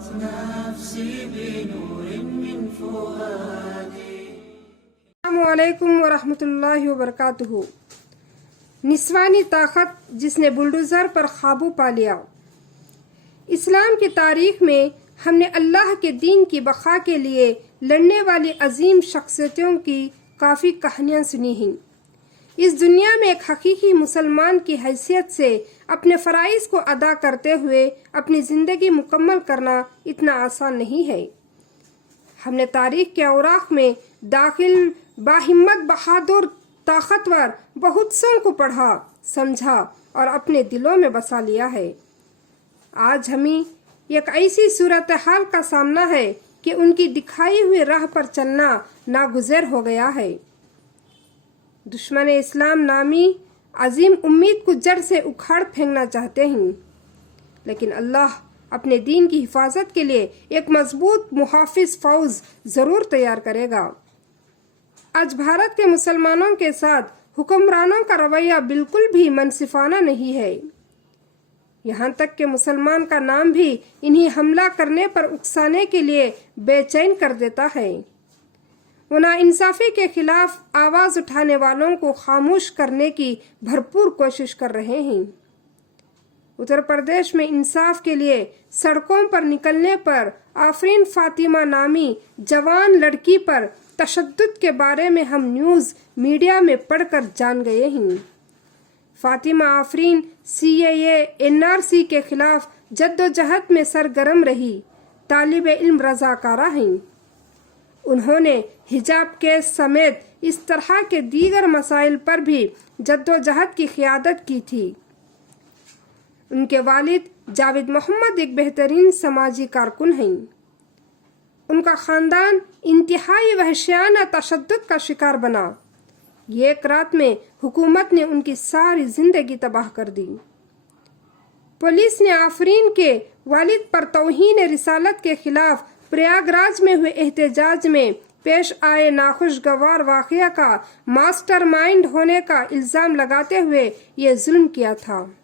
अस्सलामुअलैकुम वरहमतुल्लाहि वबरकातुहू। निस्वानी ताकत जिसने बुलडोज़र पर काबू पा लिया। इस्लाम की तारीख में हमने अल्लाह के दीन की बका के लिए लड़ने वाली अजीम शख्सियतों की काफ़ी कहानियाँ सुनी हैं। इस दुनिया में एक हकीकी मुसलमान की हैसियत से अपने फ़राइज़ को अदा करते हुए अपनी ज़िंदगी मुकम्मल करना इतना आसान नहीं है। हमने तारीख के औराख में दाखिल बाहिम्मत बहादुर ताकतवर बहुत सौ को पढ़ा, समझा और अपने दिलों में बसा लिया है। आज हमें एक ऐसी सूरत हाल का सामना है कि उनकी दिखाई हुई राह पर चलना नागुज़र हो गया है। दुश्मन इस्लाम नामी अजीम उम्मीद को जड़ से उखाड़ फेंकना चाहते हैं, लेकिन अल्लाह अपने दीन की हिफाजत के लिए एक मजबूत मुहाफिज फौज ज़रूर तैयार करेगा। आज भारत के मुसलमानों के साथ हुक्मरानों का रवैया बिल्कुल भी मनसिफाना नहीं है। यहाँ तक कि मुसलमान का नाम भी इन्हीं हमला करने पर उकसाने के लिए बेचैन कर देता है। वो नाइंसाफ़ी के खिलाफ आवाज़ उठाने वालों को खामोश करने की भरपूर कोशिश कर रहे हैं। उत्तर प्रदेश में इंसाफ के लिए सड़कों पर निकलने पर आफरीन फातिमा नामी जवान लड़की पर तशद्दुद के बारे में हम न्यूज़ मीडिया में पढ़कर जान गए हैं। फातिमा आफरीन CAA NRC के खिलाफ जद्दोजहद में सरगर्म रही तालिब इल्म रज़ाकारा हैं। उन्होंने हिजाब केस समेत इस तरह के दीगर मसाइल पर भी जद्दोजहद की क़ियादत की थी। उनके वालिद जावेद मोहम्मद एक बेहतरीन समाजी कारकुन हैं। उनका ख़ानदान इंतहाई वहशियाना तशद्दुद का शिकार बना। एक रात में हुकूमत ने उनकी सारी जिंदगी तबाह कर दी। पुलिस ने आफरीन के वालिद पर तौहीन रिसालत के खिलाफ प्रयागराज में हुए एहतजाज में पेश आए नाखुशगवार वाक़या का मास्टरमाइंड होने का इल्ज़ाम लगाते हुए ये जुल्म किया था।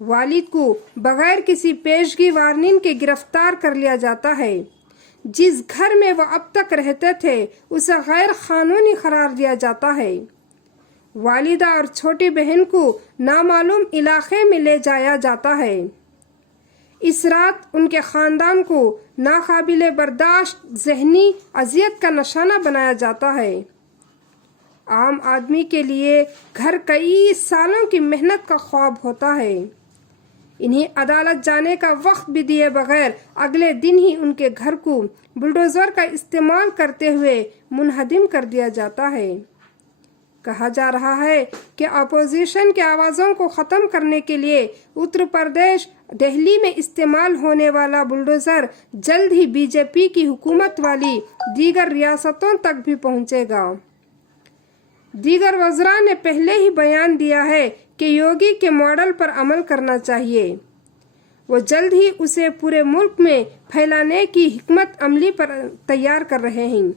वालिद को बगैर किसी पेशगी वार्निंग के गिरफ्तार कर लिया जाता है। जिस घर में वह अब तक रहते थे उसे गैर कानूनी करार दिया जाता है। वालिदा और छोटी बहन को नामालूम इलाके में ले जाया जाता है। इस रात उनके ख़ानदान को नाकाबिले बर्दाश्त ज़हनी अजियत का निशाना बनाया जाता है। आम आदमी के लिए घर कई सालों की मेहनत का ख्वाब होता है। इन्हें अदालत जाने का वक्त भी दिए बगैर अगले दिन ही उनके घर को बुलडोज़र का इस्तेमाल करते हुए मुनहदिम कर दिया जाता है। कहा जा रहा है कि अपोजिशन के आवाज़ों को ख़त्म करने के लिए उत्तर प्रदेश दिल्ली में इस्तेमाल होने वाला बुलडोज़र जल्द ही BJP की हुकूमत वाली दीगर रियासतों तक भी पहुंचेगा। दीगर वज़रा ने पहले ही बयान दिया है कि योगी के मॉडल पर अमल करना चाहिए। वो जल्द ही उसे पूरे मुल्क में फैलाने की हिकमत अमली पर तैयार कर रहे हैं।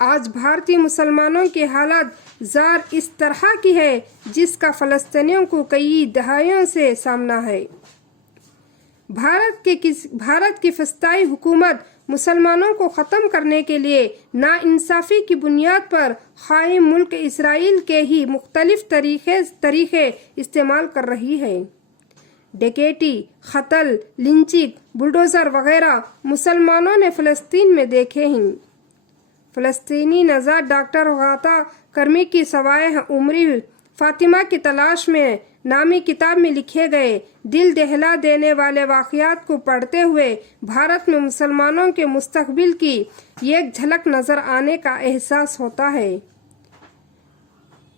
आज भारतीय मुसलमानों की हालत ज़ार इस तरह की है जिसका फ़लस्तीनियों को कई दहाइयों से सामना है। भारत की फस्ताई हुकूमत मुसलमानों को ख़त्म करने के लिए नाइंसाफ़ी की बुनियाद पर क़ाइम मुल्क इसराइल के ही मुख्तलिफ तरीक़े इस्तेमाल कर रही है। डकैती, क़त्ल, लिंचिंग, बुलडोज़र वगैरह मुसलमानों ने फ़लस्तीन में देखे हैं। फ़लस्तीनी नज़ात डॉक्टर गाता कर्मी की सवाए उमरी फातिमा की तलाश में नामी किताब में लिखे गए दिल दहला देने वाले वाक़यात को पढ़ते हुए भारत में मुसलमानों के मुस्तक़बिल की एक झलक नज़र आने का एहसास होता है।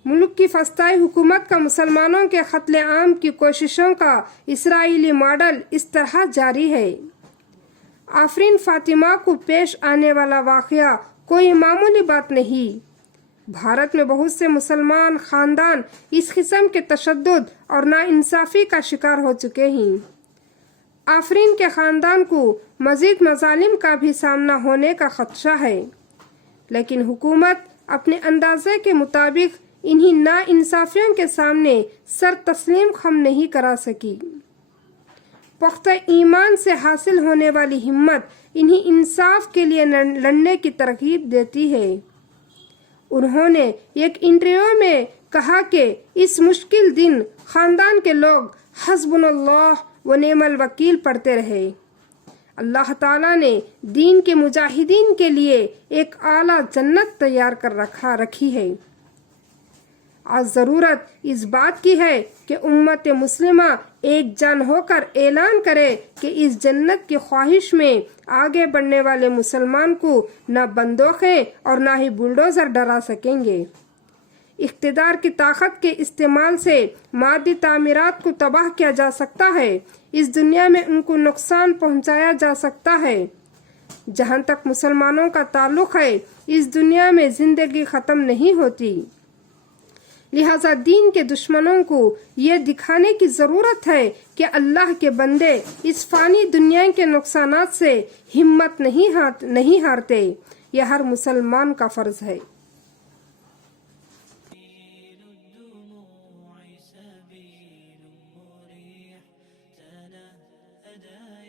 मुल्क की फस्ताई हुकूमत का मुसलमानों के क़त्ल आम की कोशिशों का इसराइली मॉडल इस तरह जारी है। आफरीन फातिमा को पेश आने वाला वाक़या कोई मामूली बात नहीं। भारत में बहुत से मुसलमान ख़ानदान इस किस्म के तशद्दुद और नाइंसाफ़ी का शिकार हो चुके हैं। आफरीन के ख़ानदान को मज़ीद मज़ालिम का भी सामना होने का ख़दशा है, लेकिन हुकूमत अपने अंदाज़े के मुताबिक इन्हीं नाइंसाफ़ियों के सामने सर तस्लीम खम नहीं करा सकी। پختہ ایمان سے حاصل ہونے والی ہمت انہیں انصاف کے لیے لڑنے کی ترغیب دیتی ہے۔ انہوں نے ایک انٹرویو میں کہا کہ اس مشکل دن خاندان کے لوگ حسبنا اللہ و نعم الوکیل پڑھتے رہے۔ اللہ تعالیٰ نے دین کے مجاہدین کے لیے ایک اعلیٰ جنت تیار کر رکھی ہے۔ آج ضرورت اس بات کی ہے کہ امت مسلمہ ایک جان ہو کر اعلان کرے کہ اس جنت کی خواہش میں آگے بڑھنے والے مسلمان کو نہ بندوقیں اور نہ ہی بلڈوزر ڈرا سکیں گے۔ اقتدار کی طاقت کے استعمال سے مادی تعمیرات کو تباہ کیا جا سکتا ہے، اس دنیا میں ان کو نقصان پہنچایا جا سکتا ہے۔ جہاں تک مسلمانوں کا تعلق ہے، اس دنیا میں زندگی ختم نہیں ہوتی۔ لہذا دین کے دشمنوں کو یہ دکھانے کی ضرورت ہے کہ اللہ کے بندے اس فانی دنیا کے نقصانات سے ہمت نہیں ہارتے۔ یہ ہر مسلمان کا فرض ہے۔ الدموع سبيل مريح تنهدى